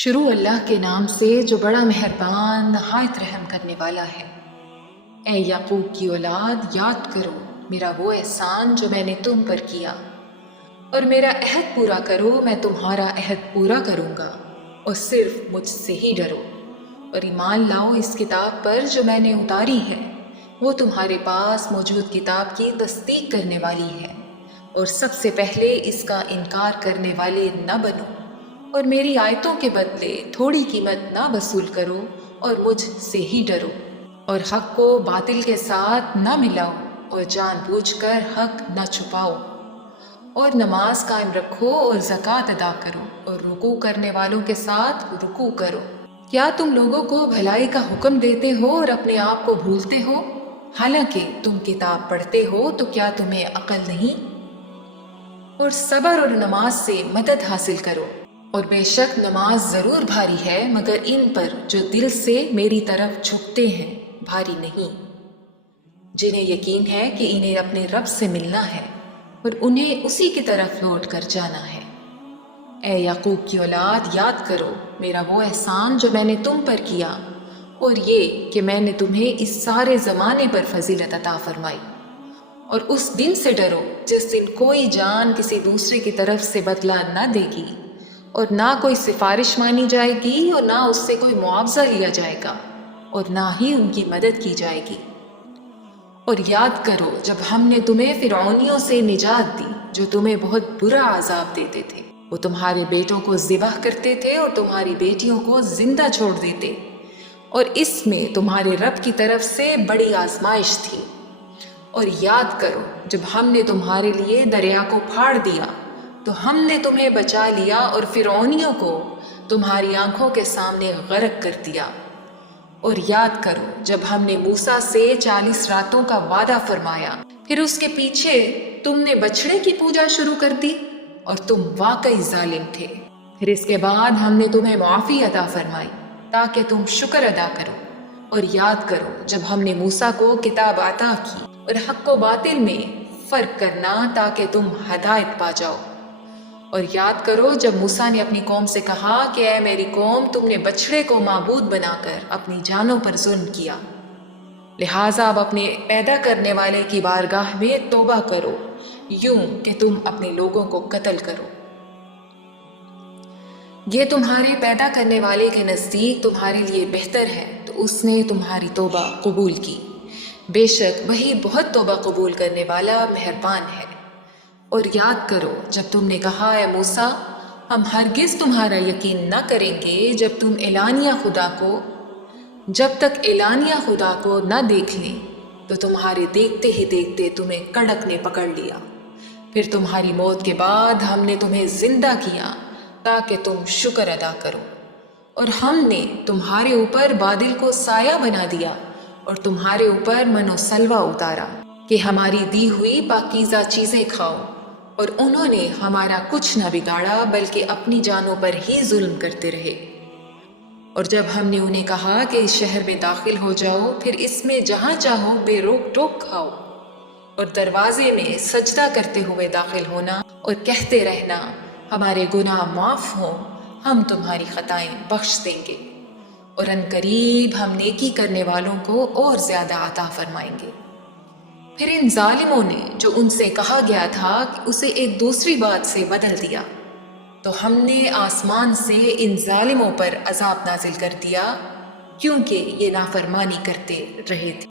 شروع اللہ کے نام سے جو بڑا مہربان نہایت رحم کرنے والا ہے۔ اے یعقوب کی اولاد، یاد کرو میرا وہ احسان جو میں نے تم پر کیا، اور میرا عہد پورا کرو، میں تمہارا عہد پورا کروں گا، اور صرف مجھ سے ہی ڈرو، اور ایمان لاؤ اس کتاب پر جو میں نے اتاری ہے، وہ تمہارے پاس موجود کتاب کی تصدیق کرنے والی ہے، اور سب سے پہلے اس کا انکار کرنے والے نہ بنو، اور میری آیتوں کے بدلے تھوڑی قیمت نہ وصول کرو، اور مجھ سے ہی ڈرو، اور حق کو باطل کے ساتھ نہ ملاؤ، اور جان بوجھ کر حق نہ چھپاؤ، اور نماز قائم رکھو، اور زکوٰۃ ادا کرو، اور رکوع کرنے والوں کے ساتھ رکوع کرو۔ کیا تم لوگوں کو بھلائی کا حکم دیتے ہو اور اپنے آپ کو بھولتے ہو؟ حالانکہ تم کتاب پڑھتے ہو تو کیا تمہیں عقل نہیں؟ اور صبر اور نماز سے مدد حاصل کرو، اور بے شک نماز ضرور بھاری ہے، مگر ان پر جو دل سے میری طرف جھکتے ہیں بھاری نہیں، جنہیں یقین ہے کہ انہیں اپنے رب سے ملنا ہے اور انہیں اسی کی طرف لوٹ کر جانا ہے۔ اے یعقوب کی اولاد، یاد کرو میرا وہ احسان جو میں نے تم پر کیا، اور یہ کہ میں نے تمہیں اس سارے زمانے پر فضیلت عطا فرمائی، اور اس دن سے ڈرو جس دن کوئی جان کسی دوسرے کی طرف سے بدلہ نہ دے گی، اور نہ کوئی سفارش مانی جائے گی، اور نہ اس سے کوئی معاوضہ لیا جائے گا، اور نہ ہی ان کی مدد کی جائے گی۔ اور یاد کرو جب ہم نے تمہیں فرعونیوں سے نجات دی جو تمہیں بہت برا عذاب دیتے تھے، وہ تمہارے بیٹوں کو ذبح کرتے تھے اور تمہاری بیٹیوں کو زندہ چھوڑ دیتے، اور اس میں تمہارے رب کی طرف سے بڑی آزمائش تھی۔ اور یاد کرو جب ہم نے تمہارے لیے دریا کو پھاڑ دیا تو ہم نے تمہیں بچا لیا، اور فرعونیوں کو تمہاری آنکھوں کے سامنے غرق کر دیا۔ اور یاد کرو جب ہم نے موسیٰ سے 40 راتوں کا وعدہ فرمایا، پھر اس کے پیچھے تم نے بچھڑے کی پوجا شروع کر دی، اور تم واقعی ظالم تھے۔ پھر اس کے بعد ہم نے تمہیں معافی عطا فرمائی تاکہ تم شکر ادا کرو۔ اور یاد کرو جب ہم نے موسیٰ کو کتاب عطا کی اور حق و باطل میں فرق کرنا تاکہ تم ہدایت پا جاؤ۔ اور یاد کرو جب موسیٰ نے اپنی قوم سے کہا کہ اے میری قوم، تم نے بچھڑے کو معبود بنا کر اپنی جانوں پر ظلم کیا، لہٰذا اب اپنے پیدا کرنے والے کی بارگاہ میں توبہ کرو، یوں کہ تم اپنے لوگوں کو قتل کرو۔ یہ تمہارے پیدا کرنے والے کے نزدیک تمہارے لیے بہتر ہے، تو اس نے تمہاری توبہ قبول کی، بے شک وہی بہت توبہ قبول کرنے والا مہربان ہے۔ اور یاد کرو جب تم نے کہا اے موسیٰ، ہم ہرگز تمہارا یقین نہ کریں گے جب تک اعلانیہ خدا کو نہ دیکھ لیں، تو تمہارے دیکھتے ہی دیکھتے تمہیں کڑک نے پکڑ لیا، پھر تمہاری موت کے بعد ہم نے تمہیں زندہ کیا تاکہ تم شکر ادا کرو، اور ہم نے تمہارے اوپر بادل کو سایہ بنا دیا، اور تمہارے اوپر من و سلوہ اتارا کہ ہماری دی ہوئی پاکیزہ چیزیں کھاؤ، اور انہوں نے ہمارا کچھ نہ بگاڑا بلکہ اپنی جانوں پر ہی ظلم کرتے رہے۔ اور جب ہم نے انہیں کہا کہ اس شہر میں داخل ہو جاؤ، پھر اس میں جہاں چاہو بے روک ٹوک کھاؤ، اور دروازے میں سجدہ کرتے ہوئے داخل ہونا، اور کہتے رہنا ہمارے گناہ معاف ہوں، ہم تمہاری خطائیں بخش دیں گے، اور عنقریب ہم نیکی کرنے والوں کو اور زیادہ عطا فرمائیں گے۔ پھر ان ظالموں نے جو ان سے کہا گیا تھا کہ اسے ایک دوسری بات سے بدل دیا، تو ہم نے آسمان سے ان ظالموں پر عذاب نازل کر دیا، کیونکہ یہ نافرمانی کرتے رہے تھے۔